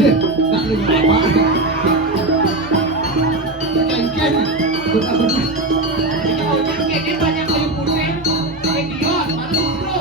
Tak boleh apa. Ken, betul-betul. Kita mau dia banyak kayu putih, idiot, malu bro.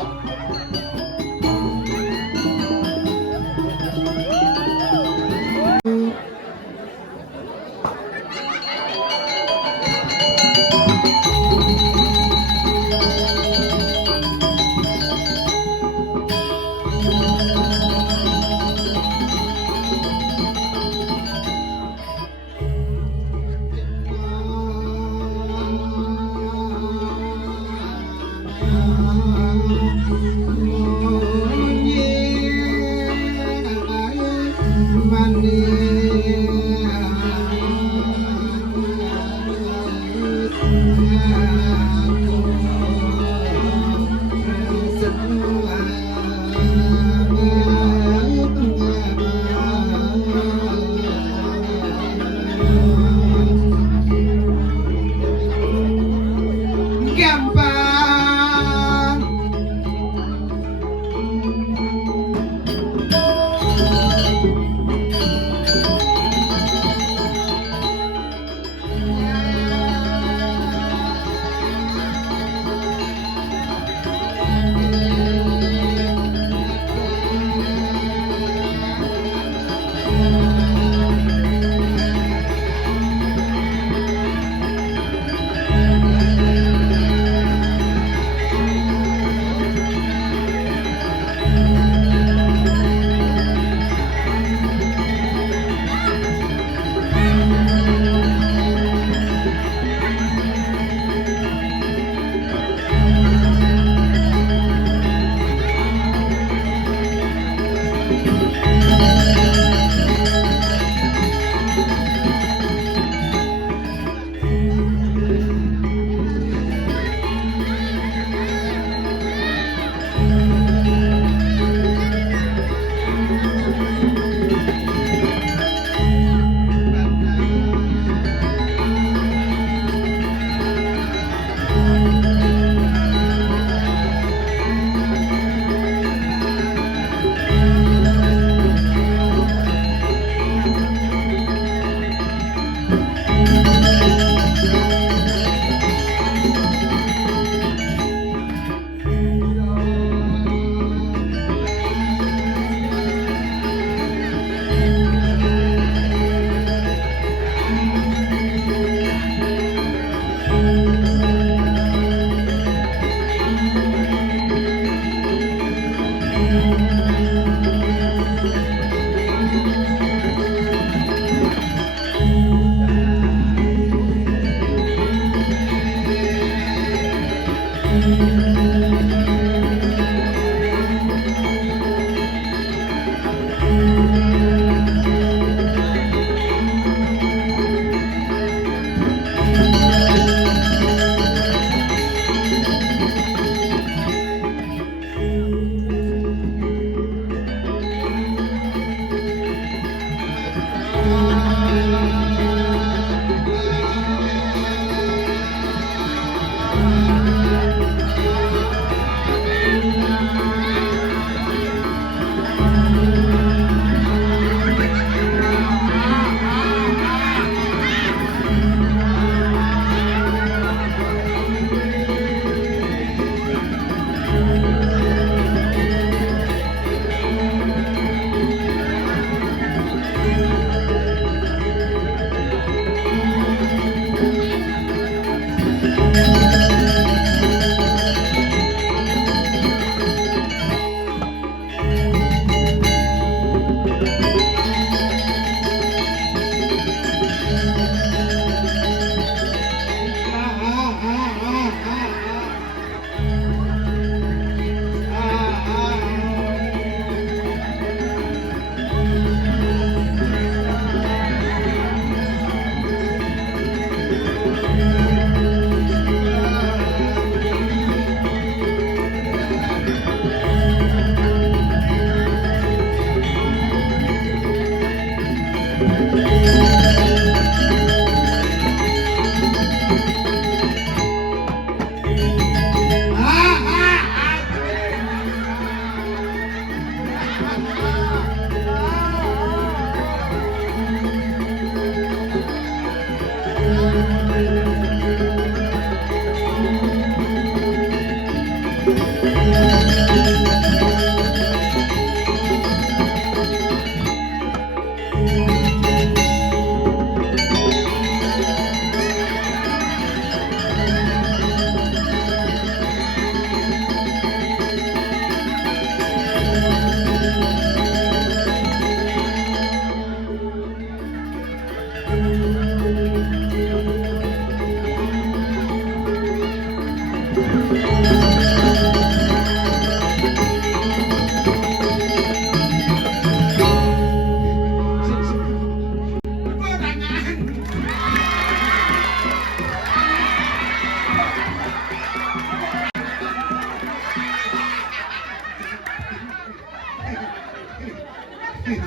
Nya.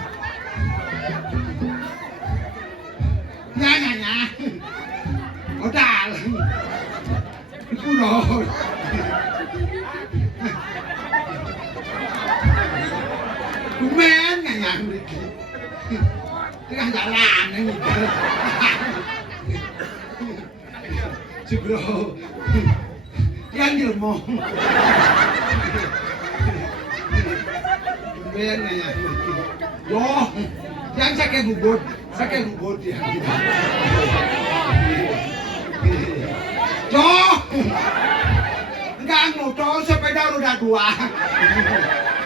Modal. Puro. Kumen nya mriki. Tengah jalan iki. Sugro. Yang jelmo. Kumen nya. Yo, yang sakit bubut ya. Jo, enggak motor sepeda roda 2.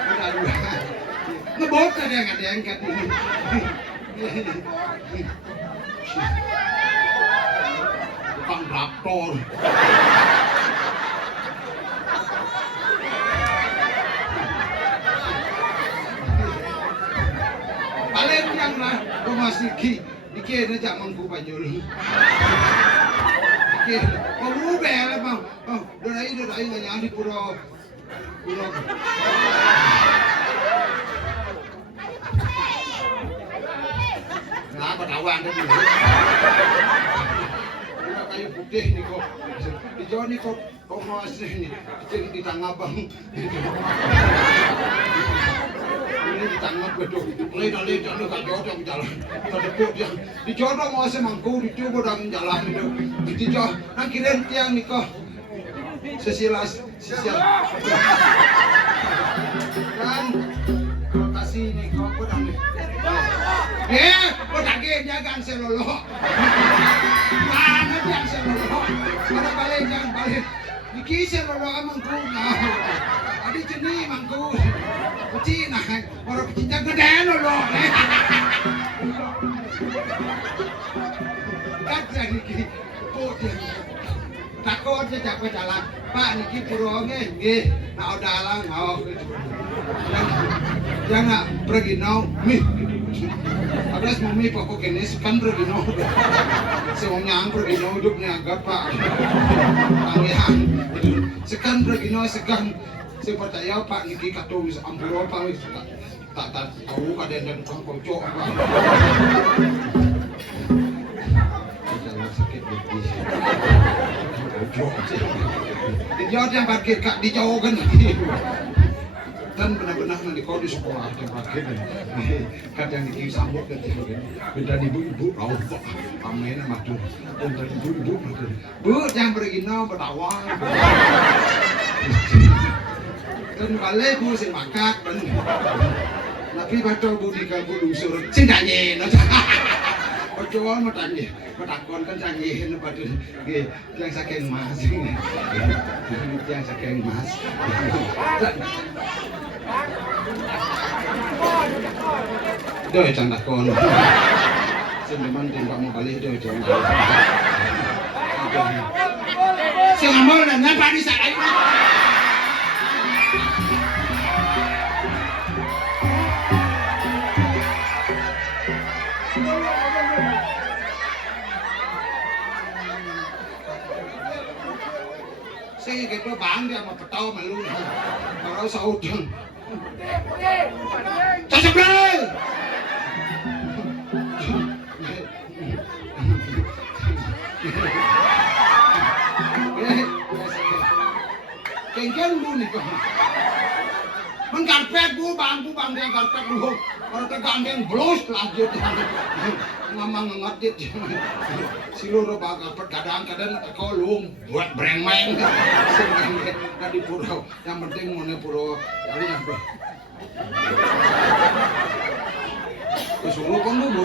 Roda 2. Ngebot ada yang angkat ini. Tukang traktor. Paling yang lah, masih iki aja mangku panjul. Iki, kamu bela bang, dorai nggak nyari pura. Nah, berawan tadi. Kayu putih nih kok, hijau nih kok masih nih, di tengah bang. Ini di tengah betul, mulai gak jodoh jalan, terdepuk dia, dijodoh mau semangku, dicoba dalam jalan itu, dijodoh, nang kirain tiang nih kok, sesilas, kan, kasih nih kok, pedang nih, pedangnya jangan selolo, mana yang selolo, mana balik jangan balik, dikis selolo amangku, adi jenis mangku. Peci nah, orang peci jangan gede loh. Kan niki putih. Takut aja capek jalan. Pak niki puronge nggih, nak dalang mau. Jangan pergi nau, mi. Abis mami pokok ini kan pergi nau. Semuanya pergi nau hidupnya agak pak. Pangeran. Sekan pergi nau sekan. Saya percaya Pak niki katung ampuro Pak wis tak tahu kadang dan tukang kocok apa. Jangan sakit begini. Kocok sih. Dijauh yang parkir kak dijauhkan lagi. Dan benar-benar nanti kau di sekolah yang parkir kadang niki sambut dan beda ibu-ibu rauh kok pamen matur dan ibu-ibu matur. Bu yang pergi nau bertawang. Dan balik bu sing makat dan tapi baca budi kalbu dusur sing danyen aja perjual matanya matakon kan danyen pada yang saking mas yang saking mas doy candak kon sing demen tembak mau balik doy candak sing amol dan ngapa di sakai Saya gitu bang dia mau petau malu, kalau saudang. Cacap deh. Kengken bu nih kok. Mengkarpet bu bang dia karpet bu. Kalau tergandeng blos lanjut. Ngamang ngetit. Seluruh karpet kadang-kadang kolong buat brengmeng. Sehingga di pura. Yang penting mana pura. Jadi yang ber. Kesuruh kan bu.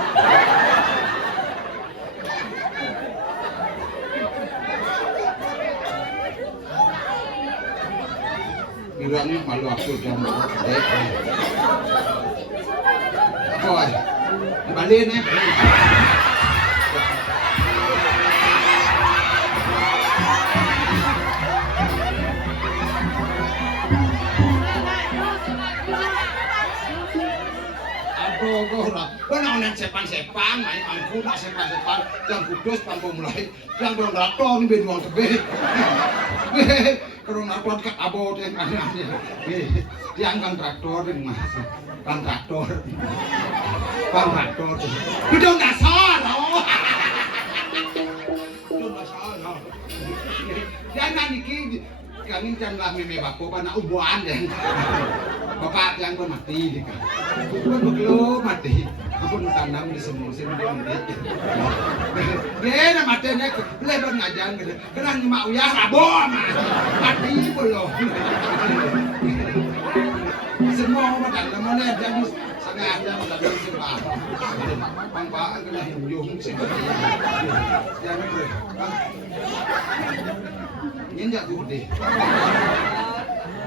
Kiranya malu aku jam apa ya? Dibalikin ya. Kau nak sepan-sepan, main angku nak sepan-sepan, yang kudus panggung mulai, yang dorong raton, beruang tebe. Kalau nonton ke abot yang anaknya. Yang kontraktor yang mas. Kontraktor. Kontraktor. Udah nggak salah. Udah nggak salah. Jangan dikit. Kami jangan meme bapak anak ubuan ya. Bapak yang pun mati nih kan. Pun begitu mati. Ampun tanam di semua sini dia mati. Dia nak matinya lebar ngajang gitu. Kena nyimak uyah rabon mati belum. Semua orang dalam mana jadi sangat ada dalam sembah. Bang kena hiung sih. Jangan ber. Nyendak tu deh.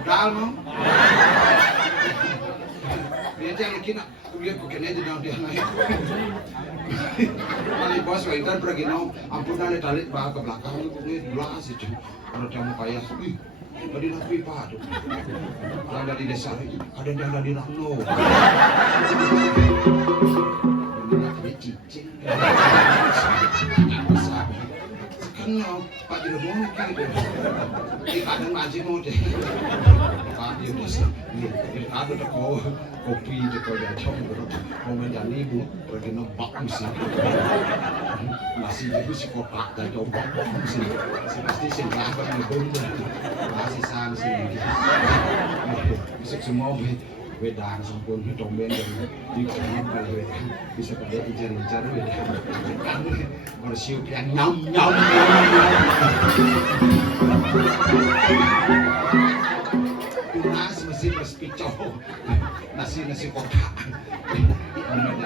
Dal mau. Dia jangan kena kuliah kau kena jadi dia naik. Kali bos waiter pergi nong, ampun ada tarik bah ke belakang itu ni belah sih cuma. Kalau kamu payah, tadi nak pipa tu. Yang dari desa itu ada yang dari Rano. Nak cicing. Kenal Pak Jeroboam kan itu. Di kadang ngaji mau deh. Pak dia bisa. Ada teko kopi teko jatuh mau menjadi ibu pergi nombak mesti. Masih ibu si kotak jatuh mesti. Pasti singgah kan bunda. Masih sang sih. Besok semua wedang sampun tomben dan dikanya kalau bisa pada ijar-ijar wedang kan bersiup yang nyam tunas mesti berspicau nasi kotak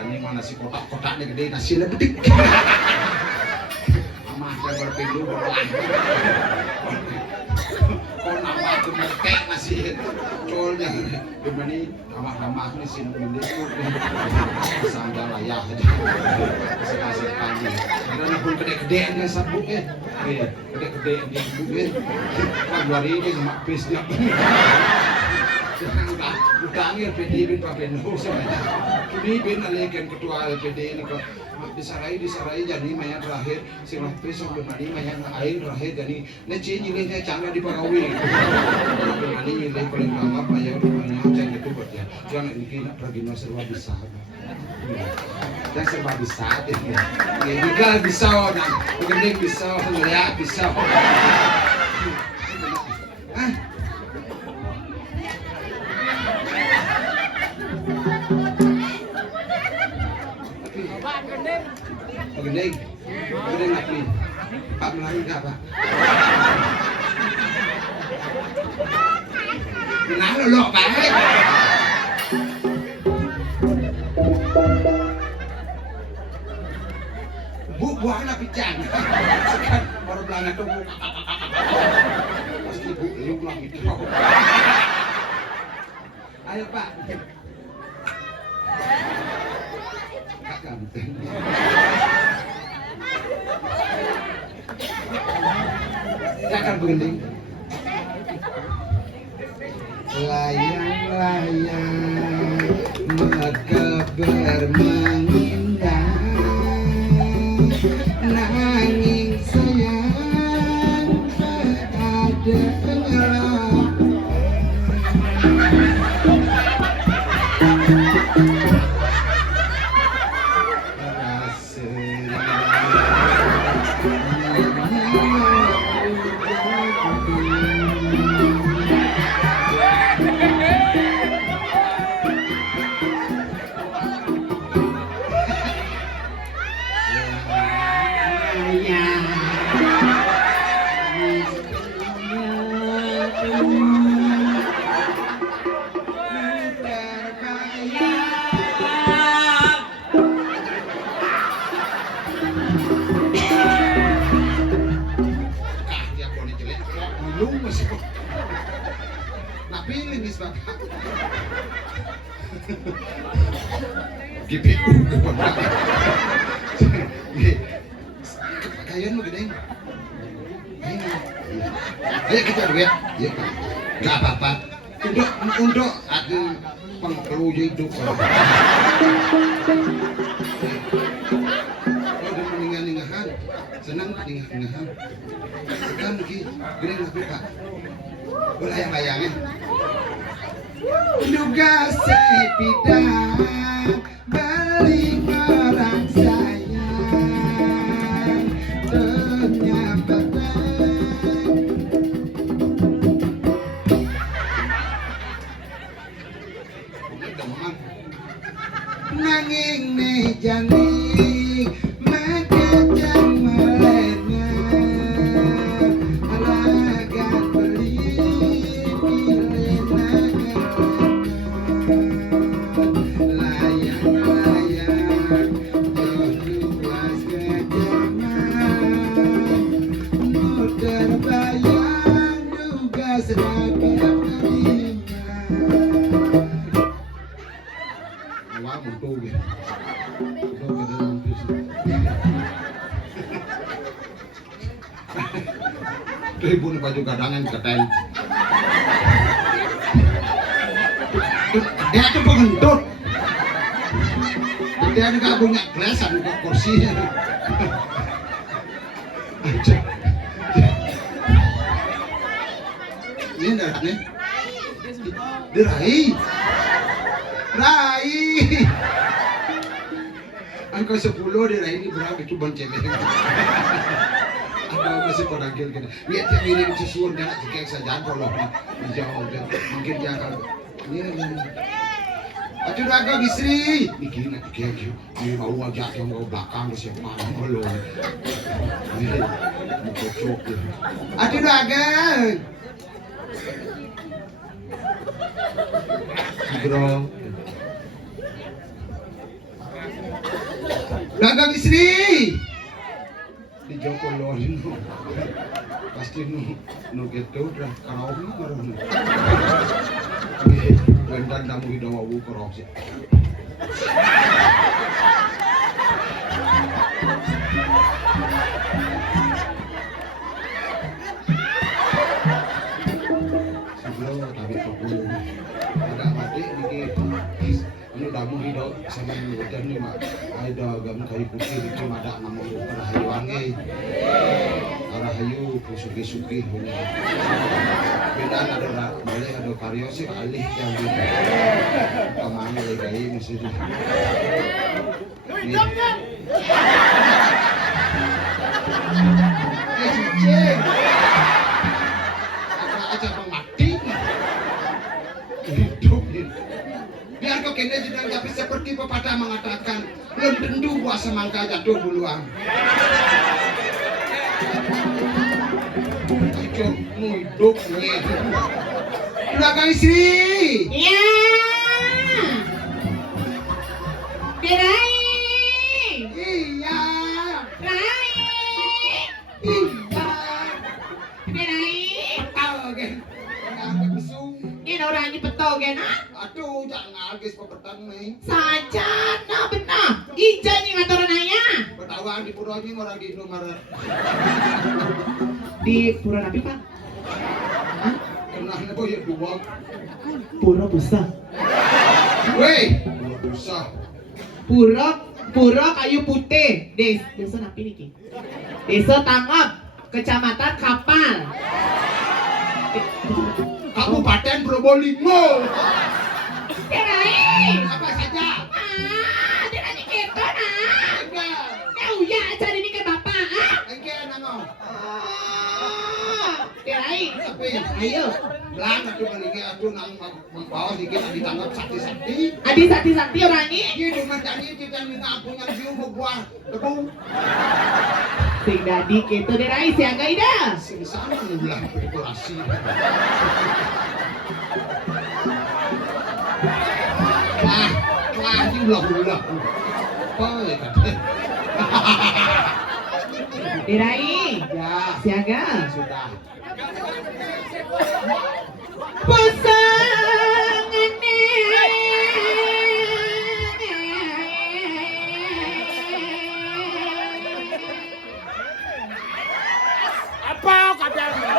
ini mana nasi kotaknya gede nasi lebedik amah saya berpindu berlain kau nambah kemertek nasi colnya gimana amah ni sin benda tu sandal layah kasih kami dan pun kedek-kedek ni sabuk kedek-kedek ni sabuk kan 2 hari ni mak pes dia utangnya PD bin Pak Beno sebenarnya ini bin alekan ketua LPD ini kok disarai jadi mayat terakhir si Mahpes yang bermani mayat air terakhir jadi neci nyilihnya canggah di Parawi bermani nyilih paling banget mayat rumahnya cang itu buat ya jangan ini pergi serba bisa dan serba bisa ini kan bisa dan begini bisa ngeliat bisa Gendeng ngapain? Pak Melayu enggak apa? Kenapa lo baik? Buah anak picang. Sekarang baru belanja tuh. Pasti bu liuk lah gitu. Ayo Pak. Kak ganteng. Jangan begini. Layang-layang mekabar mengindang nanging sayang ada tenggelam. GPU kayaknya lu gede. Ayo kita duit, ya nggak apa-apa. Untuk ada pengeluh hidup. Udah meninggal-ninggahan, senang meninggal-ninggahan. Sekarang gede nggak Pak? Layang-layangnya. Duga sepida beli orang sayang ternyata nanging nejani makejang melena ragan beli milena layang-layang luas kejaman muter bayang juga seragam awak mutu gitu. Ibu baju gadangan keteng. Dia tuh pengendut. Dia juga punya gelas ada kursi. Ini darahnya. Dirai. Rai. Angka 10 dirai ini berapa cuban cewek. Ada masih panggil kita. Lihat yang miring susun dan jika saja kalau dijawab mungkin dia akan ini. Aduh dagang istri. Bikin nanti kayak ini mau aja yang mau belakang siapa belum. Ini mau kocok. Aduh dagang. Bro. Dagang istri. Di Joko Lorin pasti nu gitu dah karaoke marah bendan tamu hidup aku karaoke sebelum tapi pokoknya ada mati dikit ini tamu hidup sama hujan nih mak ada gam kayu putih itu ada nama rahayu wangi rahayu suki punya beda ada boleh ada karyo sih alih yang gitu kemana lagi kayak ini sih cicing aja mati hidup biar kau kena sedang tapi seperti pepatah mengatakan belum tentu buah semangka jatuh buluan. Hidup hidup nih. Belakang istri. Iya. Dirai. Iya. Rai. Iya. Dirai. Petogen. Nggak besung. Ini orangnya petogen ah. Aduh, jangan ngalgis pepetang nih. Saja, nah benar. Ijan yang aturan ayah. Betawan di Purworejo orang di Indomaret. Di Pura Nabi Pak. Kenapa ya dua? Pura Busa. Weh, dua dosa. Pura Kayu Putih. Desa Napi niki. Desa Tangap, Kecamatan Kapal. Kabupaten Probolinggo. Dirai. Apa saja? Dirai kita nah. Enggak. Kau ya cari ini ke bapak ah. Enggak nano. Dirai. Tapi Ayo. belang atuh meningi atuh nang membawa dikit ditangkap sakti-sakti. Adi sakti orangnya. Gitu macamnya kita minta punya siu buah debu. Sing dadi kita Dirai siaga ida. Sing sana ngulah dekorasi. Wah, ini ulah. Apa ya kata? Dirai. Ya, Siaga. sudah. Apa katanya?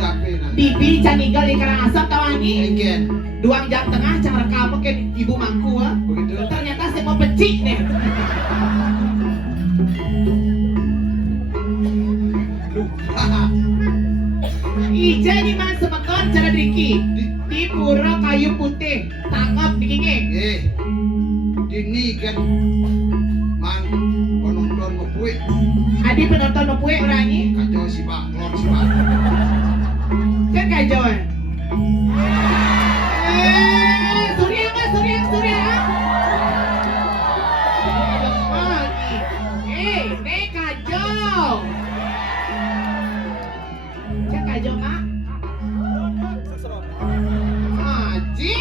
dape nah. Bibi can ninggal di Karangasem tawangi. Engken. 2 jam tengah can rekam ke ibu mangku ah. Begitu. Ternyata saya mau pecik nih. Lupa. Ija di mana semeton cara Driki di Pura Kayu Putih tangkap bikinnya. Dini kan man penonton ngepuik Adi penonton nopue orangnya kacau si Pak Klon si Pak. kan kajauan. Surya nggak Surya? Nih kajau. Kan kajau mak? Haji.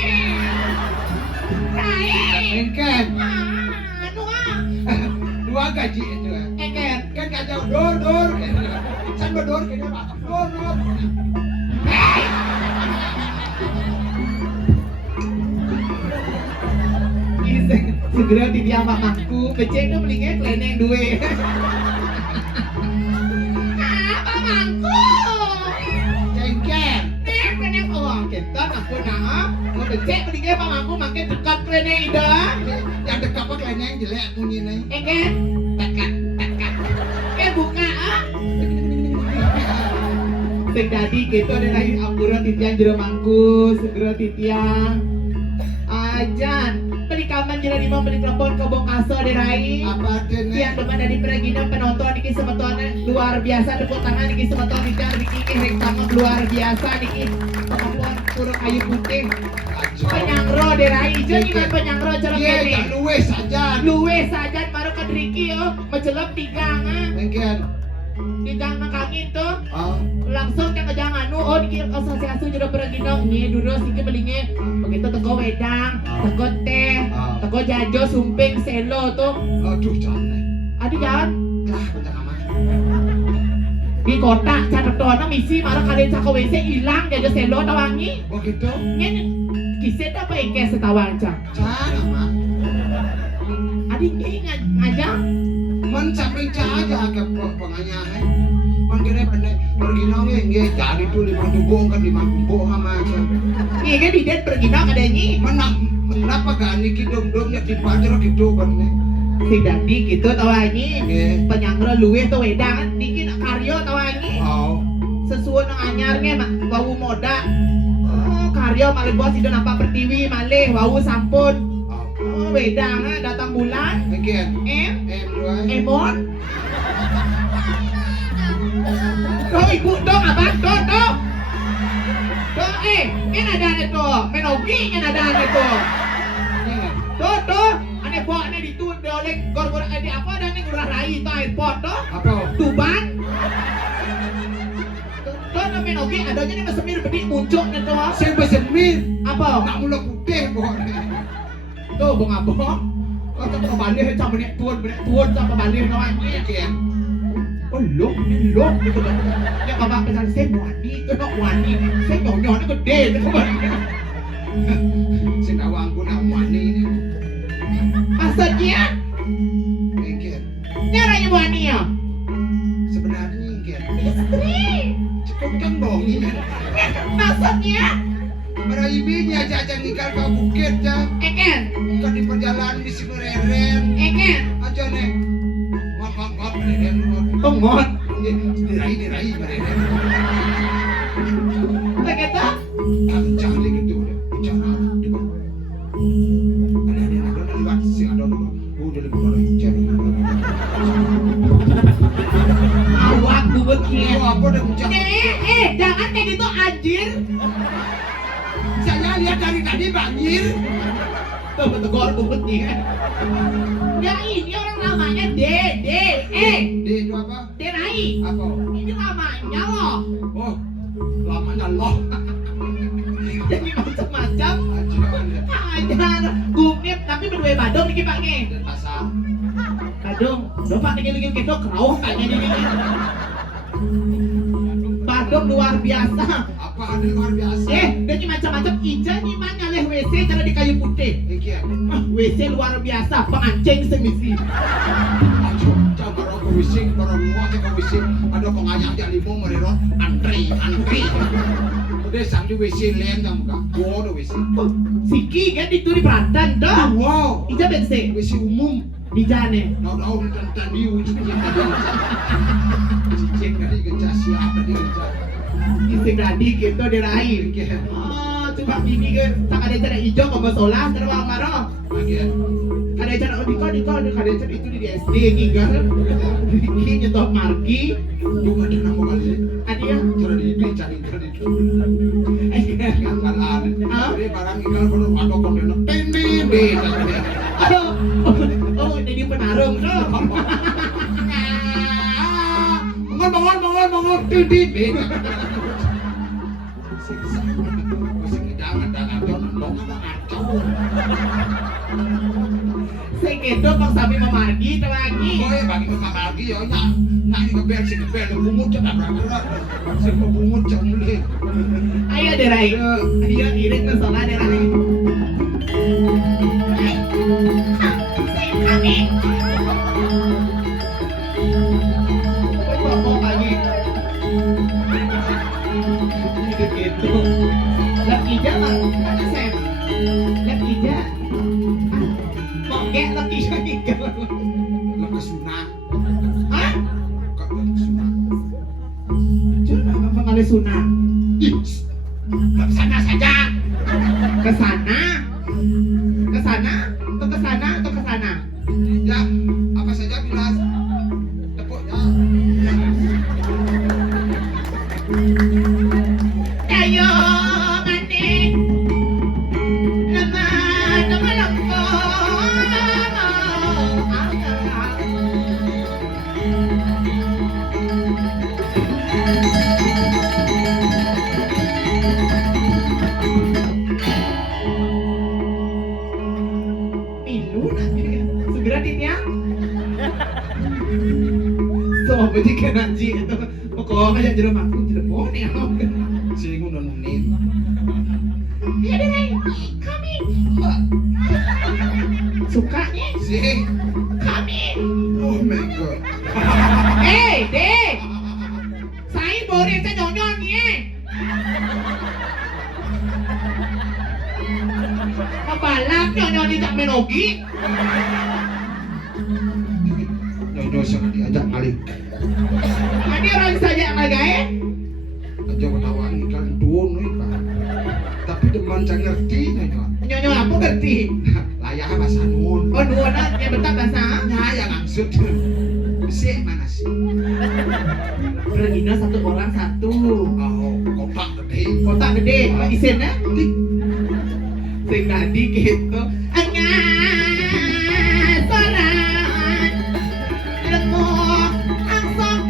Engken. Anu ah. 2 gaji itu. Eken. Kan kacau dor. San bedor kayaknya Pak. Dor. Segera di dia mamaku, becek tuh belinya keleneng duwe. Mamaku. Engken. Keleneng uang kita aku nak. Mau becek belinya mamaku makin dekat keleneng ida. Yang dekat Pak yang jelek bunyi nih. Eken, tekat. Buka ah. Sing dadi gitu ada lagi ampura titian jero mangku, segera titian. Ajan, beli kaman jero lima beli telepon kobong kaso dirai. Apa den? Yang depan dari Peragina penonton niki semeton luar biasa tepuk tangan niki semeton niki niki rek tangan luar biasa niki kemampuan Pura Kayu Putih. Penyangro dirai, jadi kan penyangro cara Iya, kene. tak luwes saja. Luwe saja baru ke Driki yo, mencelep tigang ah. Engken. Tigang nang kangin tuh. Ah, Langsung ke jangan oh dikira asosiasi jero Peragina nih dulu sih belinya begitu teko wedang, teko teh, teko jajo sumping selo tuh. aduh jangan. Aduh jangan Lah, bentar amat. di kota catat doang misi malah kalian cak WC hilang jajo selo tawangi. Begitu. Nyen kiset apa ikes setawang cak. Jangan amat. Adik ini ngajak. Man sampai aja ke penganyahan. Man kira pandai pergi nongnya nggak jadi tuh 5 tubuh kan 5 tubuh sama aja. Iya kan di det pergi nak ada nyi. Kenapa gak niki dom-domnya di pacar gitu kan nih? Si Dadi gitu tawangi. Nggih. Penyangro luwe tuh wedang dikit karyo tawangi. Oh. Sesuai nang anyarnya mak wau moda. Oh, karyo malih bos itu nampak pertiwi malih wau sampun. Oh, wedang datang bulan. Again. Em M2. Emon. Tuh ibu dong abang tuh. Tuh ada itu. Menogi ada itu. Tuh. Ane bawa ane ditun oleh gor-gor di apa dan ane gurah rai itu airport tuh. Apa? Tuban. Tuh na Menogi adanya nih mesemir bedik muncul nih tuh. Saya besemir. Apa? Nak mula putih pokoknya. Tuh bang abang. Oh, tak balik sama benek tuan sama balik kawan ni. Again. Oh, lok gitu kan. Ya bapak pesan saya wani, tu nak wani. Saya nyonya ni gede tu kan. Senawangku nak wani ini. Maksudnya, Again. nyaranya wani ya. Sebenarnya again. Istri. Cukup kan dong ini. Maksudnya, Meraih bini aja nikah ke bukit ya. eken, Kan di perjalanan di Simereren. eken. Aja nih. Maaf Mereren. Pengon. Dirai Mereren. Begitu? Kancang lagi gitu udah. Bicara di bawah. Ada lewat sih ada. Udah lebih orang bicara. Awak bubutnya. Oh, apa udah bicara? Jangan kayak gitu anjir. Saya lihat dari tadi banjir. Tuh tegor bubutnya. Ya ini orang namanya Dede. Di itu apa? Derai. Apa? Ini namanya loh. Oh, lamanya loh. Jadi macam-macam. Aja. Aja gumip tapi berdua badung nih Pak nge. Dan pasar. Badung, Pak nih gitu kerauh kayaknya ini. Badung luar biasa. Apa ada luar biasa? Dia ini macam-macam ija nih mana leh WC cara di kayu putih. Demikian. WC luar biasa, pengancing semisi. Aduh, coba rokok wising para muat ke wising ada pengayah yang limo mereron antri. Udah sang di wising lain kamu kak. Gua udah wising. Siki kan itu di Banten dah. Wow. Ija bensin Wising umum. di jane. Daun dan diu cicing kali gecah siapa di gecah. Isi gladi gitu diraih. Coba bibi kan tak ada cara hijau ke solah terbang marah. Bagian. Ada cara di ada cara itu di SD tinggal. Ini nyetok margi. Juga ada nama kali. Ada yang Cara di cari itu. Kan ada. Jadi barang ikan perlu ada konten. Tindih. oh jadi penarung tuh. Bangun. Tindih. Masih jangan dong ngacau. Saya gitu bang sampai memargi lagi. Oh ya bagi mama lagi ya nak ngebel si ngebel bungut cedak berat. Si bungut jomle. Ayo deh Rai. Ayo irit ke solah deh Rai. Kami. Kok lagi. Gitu. Lap ija mah, mana Sam? Lap ija. Kok kayak lap ija gitu. Lepas sunat. Hah? Kok lepas sunat? Coba apa kali sunat? Ke sana saja. Ke sana? Ke sana? Atau ke sana? Atau ke sana? Ya, apa saja bilas. Tepuk ya. Ayo mandi. Lama lampu. Pilu nanti segera ditnya. So, berarti kena ji itu. Pokoknya aja jeruk aku jeruk poni. Singung dan menit. Ya deh, Rai. Kami. Sukanya Si. kami. Oh my god. Deh. Saya boleh saya nonyon ni. Kabalak nonyon di tak melogi. Nyonya sangat diajak ngalik. Ada orang saja yang lagain. Aja menawari kan tuon Pak. Tapi deman saya ngerti nyonya. Nonyon aku ngerti. Layah bahasa nun. Oh nuana yang betul bahasa. Ya langsung. Besi mana sih? Regina satu orang satu. Oh, kotak gede. Kotak gede, isinya. Sing tadi gitu. Angas soran. Lemuk angsok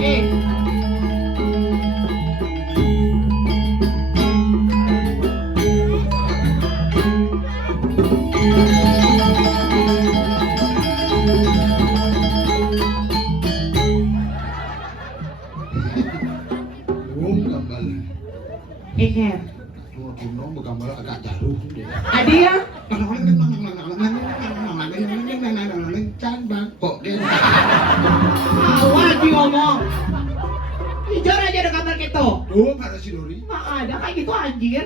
Eh. Gambar. Enger. Cuma kuno gambar agak jauh deh. Ada ya? Kok dia Awal di ngomong. Hijau aja ada gambar gitu. oh ada si Dori Nggak ada kayak gitu anjir.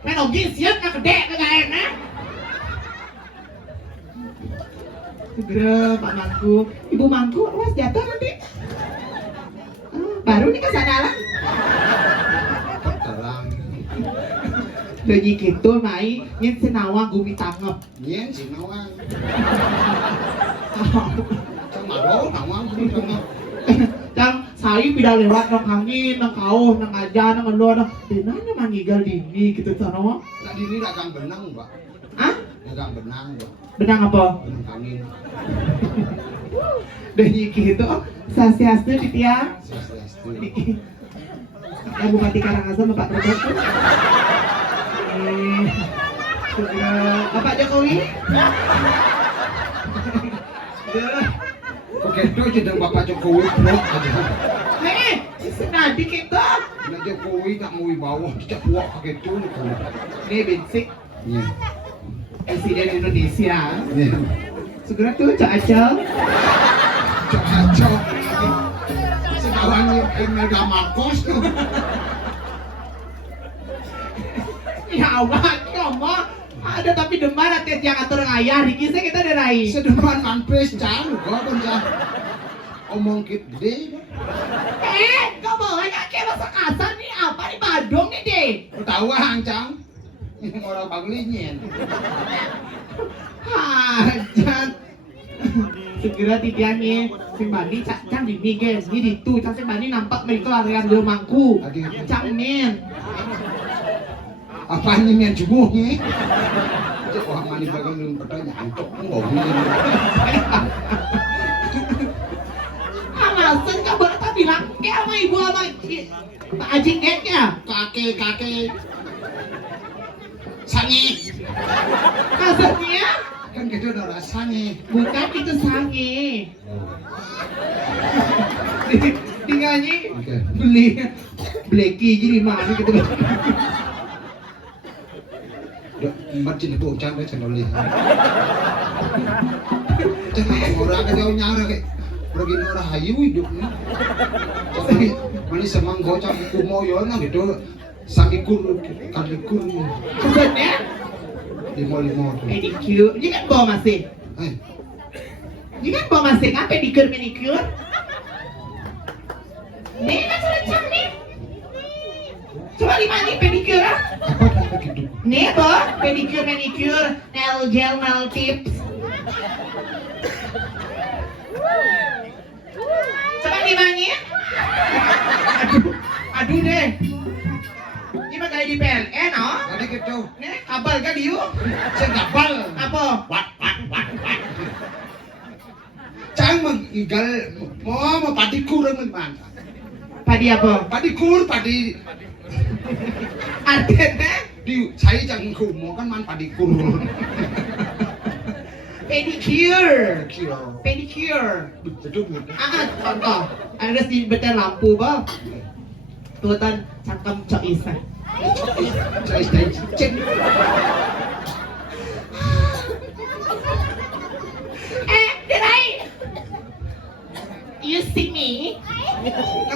Men ogi siap nggak gede kagak enak. Segera Pak Mangku, Ibu Mangku, awas jatuh nanti. Baru nih kesana lah. terang Lagi gitu mai nyen senawa gumi tangep. nyen si nawang sama do nawang sama Cang saya pindah lewat nang angin, nang kau, nang aja, nang elo, nang dinanya mangigal dini gitu sana. nah di ini dagang benang mbak Hah? dagang benang mbak Benang apa? benang angin Lagi gitu, sasiasnya di tiang. Swastiastu. Ya Bupati Karangasem Bapak Protes tuh. Bapak Jokowi. Oke, itu jadi Bapak Jokowi bro aja. Senadi kita. Nah Jokowi tak mau wibawa, tidak puak kayak itu. Ini bensik Iya, Presiden Indonesia. iya. Segera tuh Cak Acel. Cocok. Sekarang ini gak makos tuh. Ya Allah, ngomong. Ada tapi demar hati yang atur ngayar. Riki saya kita ada rai. Sedeman mampes cang, kau kan cang. Omong gede. Kamu hanya kayak bahasa kasar nih apa di Bandung nih deh. Ketahuan cang. Orang Baglinya. Hajan. Segera tidiannya sing bani cang di mige ini di tu cang sing bani nampak mereka larian di mangku. Cang men. Apa ini yang jumuhnya? Cek wah mani bagang belum pertanyaan antok ngomong. Alasan kamu tak bilang kayak sama ibu sama Pak Ajik ya? Kakek sange Kasarnya kan gitu udah rasanya. bukan itu sange. Tinggalnya Oke. beli bleki jadi mana gitu. Macam itu ucap deh channel ini. Jangan orang kan jauh nyara kayak pergi orang hayu hidupnya. Tapi mana semang gocap kumo yo nang gitu sangikur kalikur Maksudnya limo pedicure, ini kan bawa masih. eh Ini kan bawa masih apa pedicure manicure? Nih kan selencang nih. Coba di mana pedicure? apa gitu Nih boh, pedicure manicure, nail gel, nail tips. Coba di mana? Aduh deh. Ini mah kayak di PLN, oh? tadi gitu Nih, kabel kan diu? saya gabal Apa? wat cang mengigal mau padi kurang mana Padi apa? padi kur padi Artinya di saya jangan kumo kan man padi kur pedicure. kira Pedicure. betul betul Contoh. Ada di betul lampu, bang. Tutan cangkem cok isa. saya cek Derai. You see me?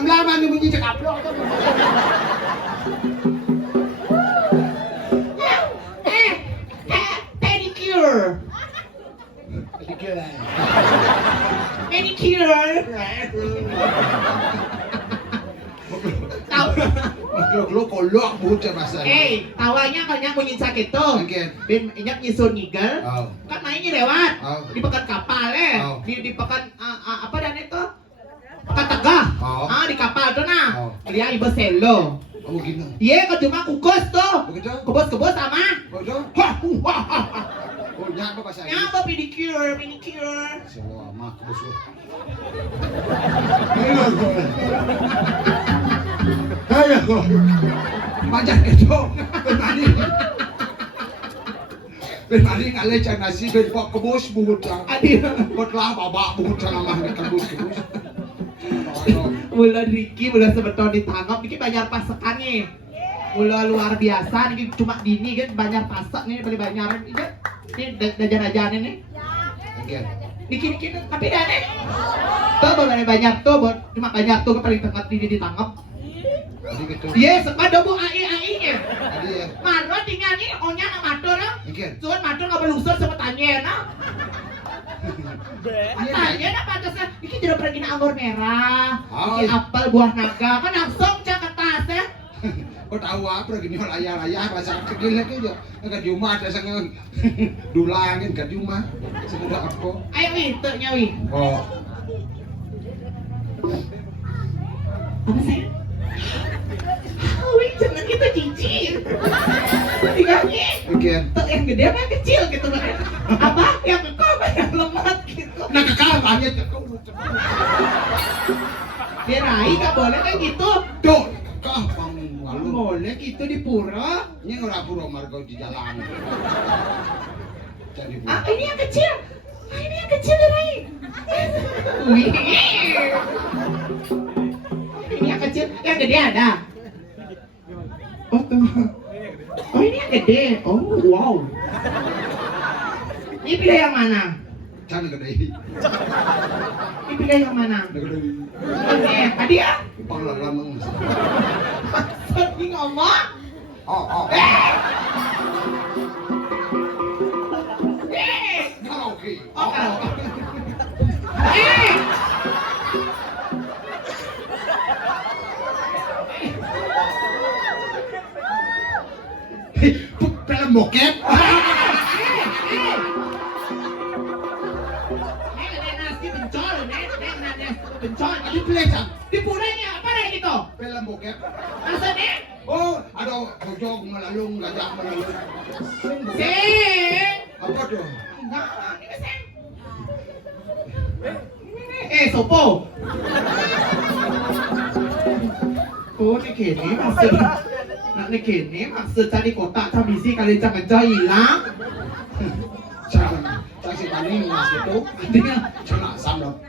lama nih bunyi cekap lo Pedicure. Pedicure. Tahu? lo kolok bocah masa Tawanya banyak bunyi sakit tuh. oke Ben inyak nyusun ngigal. oh Kan mainnya lewat Oh. di pekan kapal Oh. di pekan apa dan itu pekan tegah Oh. di kapal tuh nah Oh. dia ibu selo kamu gini iya kan cuma kukus tuh begitu kebos sama begitu wah wah wah oh Nyak apa bahasa Ya Inggris? apa pedicure, manicure. Semua mah kebus lu. Ayo kok. Macam itu. Bermani. Bermani kali cak nasi berpok kebus buut lang. Adik. Betlah babak buut lang mah kebus. Mula Ricky, mula sebetul ditangkap, ini banyak pasekannya. Mula luar biasa, ini cuma dini kan banyak pasak nih, beli banyak ini dajan-dajan ini. Oke. Dikit-dikit, tapi dah nih. Tuh banyak tuh, cuma banyak tuh paling tengah dini ditangkap. Jadi gitu. Yes, ada bu AI nya. Tadi ya. Mana tinggal ini, onya nggak matur lah. Oke. Cuman matur nggak belusur sama tanya, nah. Tanya nah pantasnya, ini tidak pergi na anggur merah, ini apel buah naga, kan langsung cak kertas ya. Kau tahu apa gini layar rasa kecil lagi aja. Kan di rumah ada sangat dulangin kan di rumah. Semudah apa? Ayo itu nyawi. Oh. Apa sih? Wih, jangan kita cicir. Tinggalnya. Oke. Tuh yang gede apa yang kecil gitu kan? Apa yang kekal apa yang lemot gitu? Nah kekal banget. Dirai nggak boleh kan gitu? Tuh, kah bang Nggak walu. boleh gitu di pura. Ini nggak pura margo di jalan. Jadi Ah, pura. ini yang kecil. Ah, ini yang kecil Dirai. Wih. Ini yang kecil, yang gede ada. Oh tuh. Oh ini yang gede. Oh wow. Ini pilih yang mana? Jangan gede. Ini pilih yang mana? Gede. Oke, tadi ya. Panglah lamang. Maksud ini ngomong. Oh. Eh. Oke. Oh kalau. Eh. Film bokep. Bencol, Di pelacak. di puranya apa dah gitu? Film bokep. Maksudnya? Oh, ada bojong melalung, gajah melalung. Sing. Apa tuh? Enggak, ini sing. Sopo. Oh, ni kini maksud. Nak ni kini maksud tadi kotak tabisi kali jangan jahit hilang. Saksi paning mas itu. Artinya, Cuma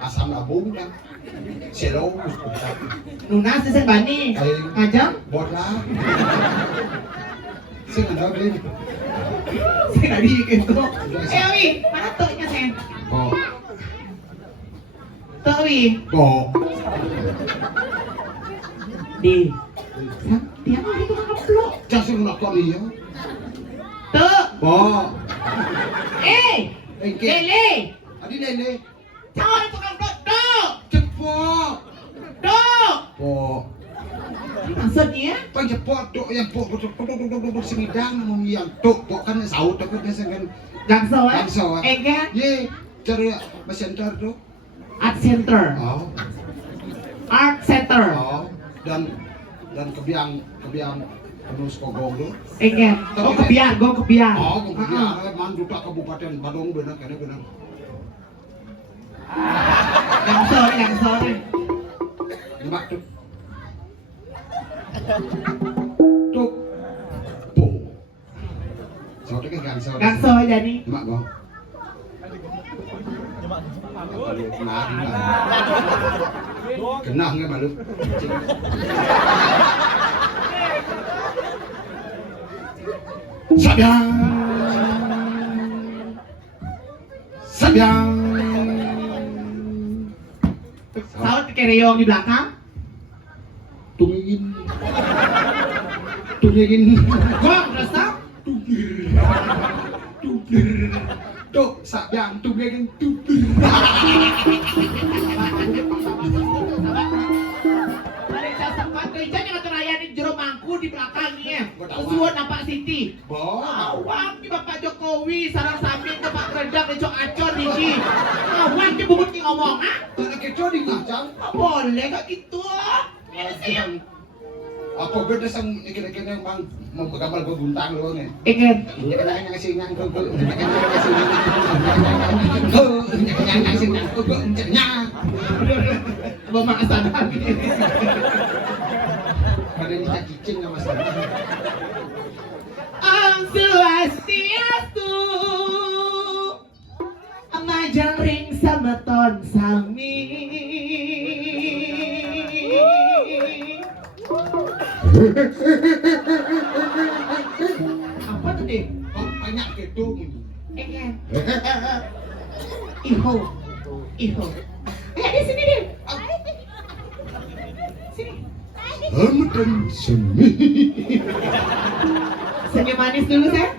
asam labung kan. Selo. Nuna sisen bani. Ngajak. Bot lah. Sing ada beli. Saya tadi gitu. Wi, mana tuhnya sen? Oh. Tuh Wi, Oh. di. Dia mah itu ngeplo. Jangan nak kau ni ya. Tuh, Oh. Engke. lele. Adi lele. Jangan itu ngeplo. Tuh, Cepot. tuh. Oh. Maksudnya? Pang cepot dok yang pok semidang yang tok pok kan saut tapi biasa kan. Gangso eh? Gangso, eh. Enggak? Ye, cari messenger tu. Art Center. Oh. Art Center. Oh. Dan kebiang penulis kogong tu. Enggak. Oh kebiar, gue kebiar. Oh, kebiang man duta Kabupaten Badung benar kena benar. Gangso nih. Mak tu. Tuk. Po. Soalnya kan gangso. Gangso aja nih. Mak kau. Kenang ke malu. Sabyang. Saut kereong di belakang. Tumingin. Kok rasa? Tupir. Tuk sabyang tumingin tupir. Ada jasa kerja yang terayan di jero mangku di belakangnya. Sesuai nampak Siti. Awang di Bapak Jokowi sarang samping ke Pak Redang di Cok Acor Niki. Awang di bubut ni ngomong, ah? Anak kecoh di ngacang. Boleh kok gitu? Ini sih. Apa beda sama kira-kira bang mau gambar bebuntang loh nih? Ingin. Ini kan yang ngasih nyang kok, ini kan yang ngasih nyang kok, nyang. Mau makan sana. Pada ini cacing sama saya. Om Swastiastu, Majang ring sama ton sami. Apa tadi? Oh, banyak gitu. Ingin. Iho. Di sini deh. Sini. Hamdan semi. Senyum manis dulu, saya.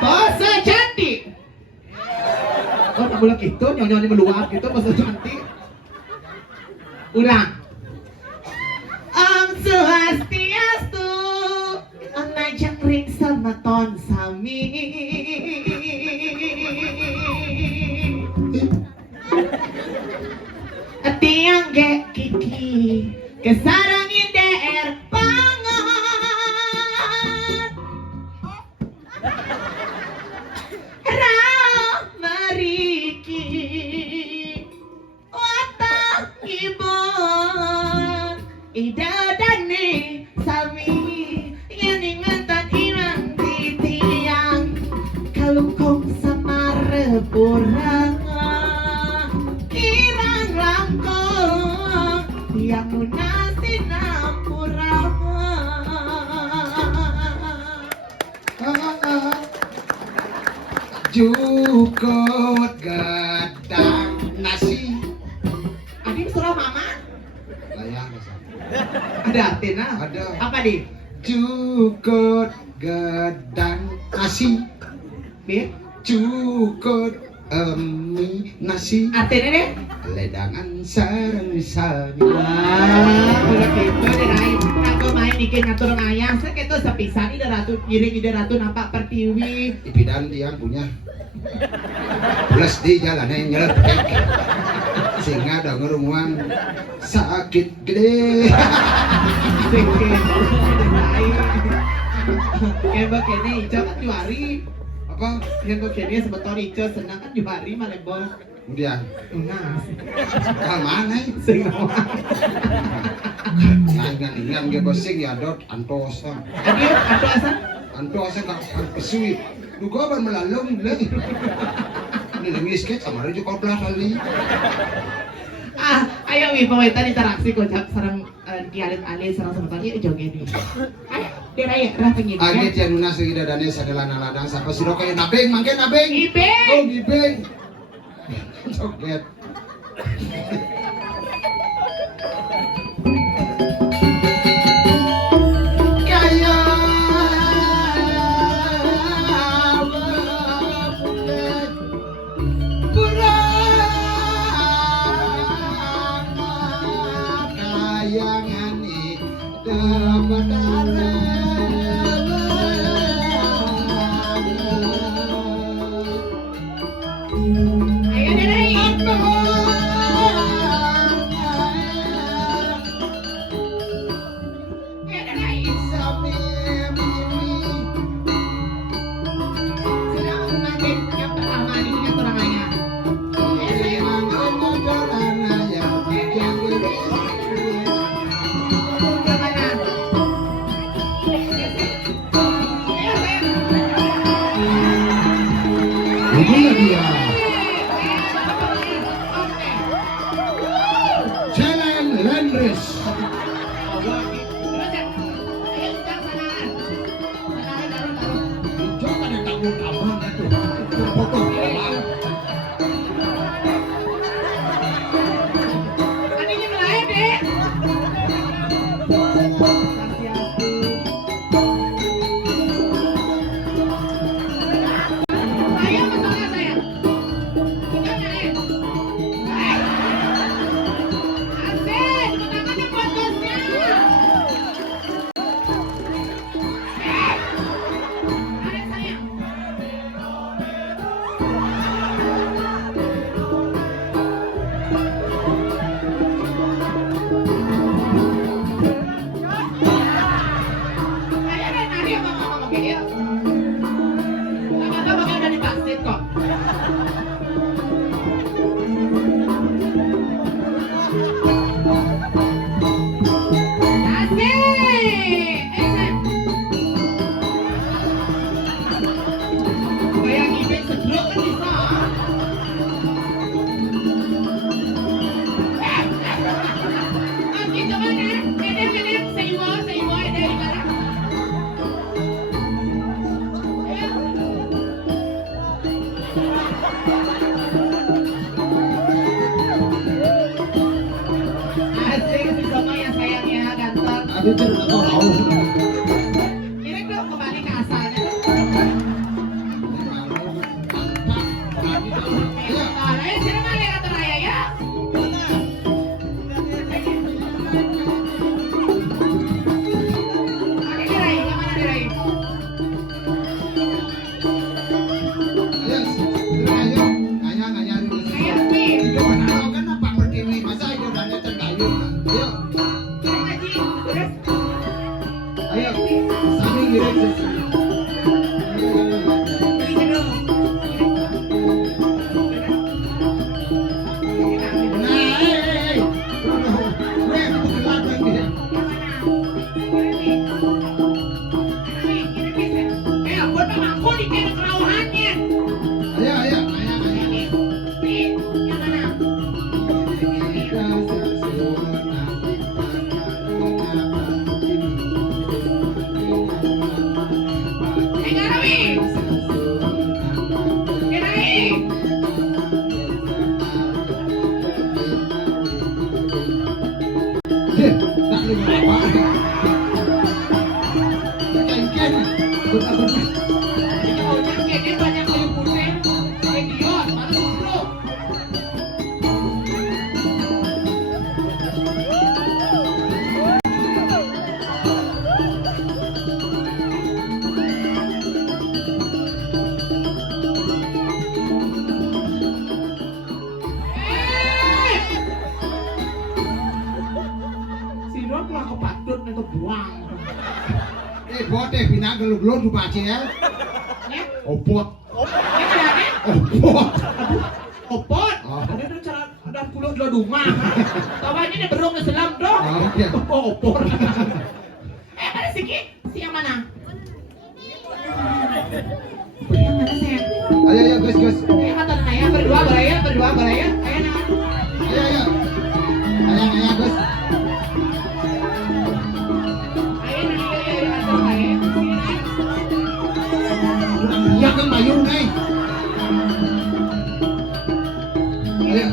Pose cantik. Oh, tak boleh gitu, nyonya meluap gitu, pose cantik. Ulang. Om Swastiastu, Majang ring sama ton sami. Tiang ge kiki, kesarang der pangan. Rao mariki, wata ibon, idadani sami, yang ingatan ilang titiang, kalungkong sama reburang. Yang munasi nampura Jukut gadang nasi. Adik surah mama? Layak masa. Ada artinya? Ada. Apa di? Jukut gadang nasi. Bi? Jukut nasi. Artinya deh? Ledangan sarang sabi. Udah gitu deh Rai. Aku main bikin ngatur ngayang. Saya kayak tuh sepisan ide ratu giring ide ratu nampak pertiwi. Ipidan tiang punya. Plus di jalan yang nyelepek. Sehingga ada ngerumuan sakit gede. Sikit. Rai. Kayak begini hijau kan juari. Apa? Kayak begini sebetulnya hijau senang kan juari malah bos. Kemudian Nah, kal mana? sing naon. Nah, ingan ge bosing ya dot antos. Adik, atau asal? Antos ka pesuit. Lu gua ban melalung deui. Ini lengis ke sama rejo koplas ali. Ayo wi pawaitan interaksi kocak sareng kialit-alit sareng sebetulnya joget nih. Ayo, diraya rah pengin. Agit yang nunas segida dane sadelana ladang sapa sira kaya nabeng mangke nabeng. Ibeng. Oh, ibeng. Joget. Kaya kayangani dapat Ayo diraya. Ayo diraya. Sudah makin yang pertama di ngatur ngayang. Inilah dia Jalan Landres. Jangan ada tamu-tamu itu. Foto kalah. Adiknya melayat deh. Ayo masalah saya. Tinggal naik. Asik, tangannya buat Itu tak tahu. Ini dong kembali ke asalnya. Iya. Nah, ayo sini mana kata Raya ya? Mana nih Rai? Yang mana nih Rai? Ayo, ayo, nganya dulu. Ayo nih. Itu kenal kan apa berdiri masa itu dan terkayun. Ayo, Ini Haji. Terus ayo, saling direct. ini dong. Eh, buat aku di kena kerauhannya. Yang mana? Garawi. Rai. Ini maunya kayaknya banyak kayu putih. Idiot, mana suruh. Si Ron lah kepatut nih kebuang. Bote pinagel-gelur tu pacel. Ya, Opot. ini ada. Opot. Opot. Oh. Ada tuh cara ada pulau dua rumah. Tawanya ini berung ke selam dong. Oh, oke. Oh, opot. Mana sikit? Si yang mana? Yang mana sayang? Ayo, guys. Kata Naya berdua boleh ya? Ayo nah. Ayo, guys. Ayo kata Naya. Sini Nay. Ya kan bayung nih. Ayo.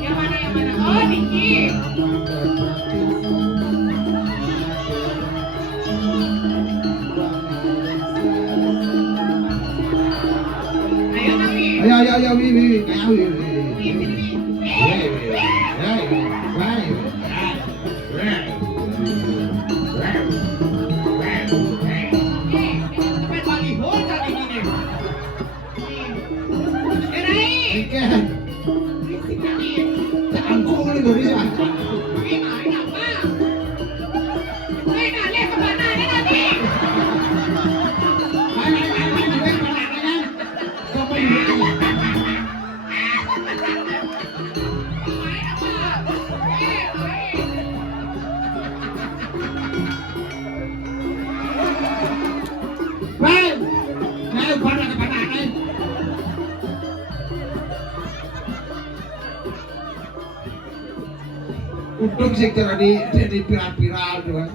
Yang mana? Oh, Niki. Ayo Nami. Ayo, Wiwi. Untuk sektor di viral tu kan.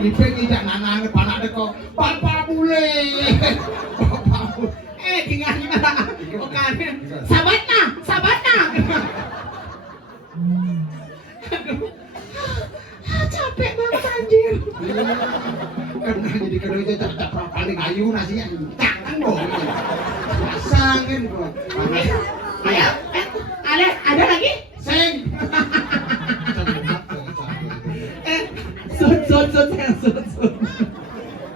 Di pengi tak nana panak deko. Papa bule. Tinggal gimana? Bukan. Sabatna. Aduh. Capek banget anjir. Karena jadi kedua tak paling ayu nasinya tangan dong. Pasang kan bro. Ayo, ada lagi? Seng. Sud.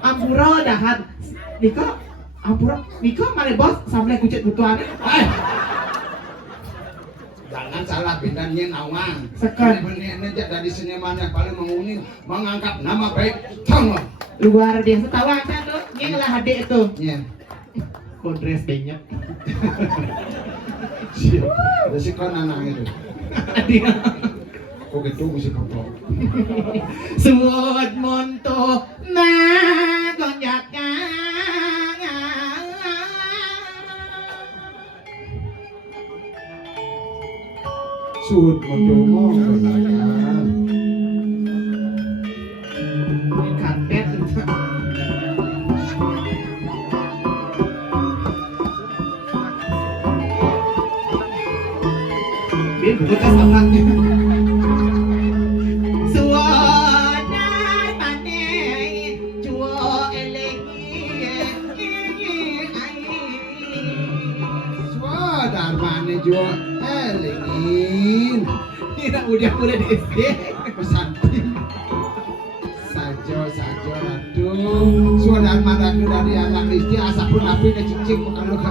Ampura dahat. Niko mana bos sampai kucet butuhan. Jangan salah bintangnya naungan. Sekan. Ini dari seniman yang paling mengangkat nama baik Tong. Luar biasa tawa kan tuh. Ini lah adik itu. Iya. Kodres banyak. Siap. Ada si kon anak itu. Dia. Kok gitu mesti kapok. Suwot monto na gonjaka. Sud modomo. Karpet. Bin bekas apanya. Suwot jual lingin. Ini udah mulai di SD. Pesantin. Sajo ratu. Suara madaku dari anak istri asapun api dan cicing bukan luka.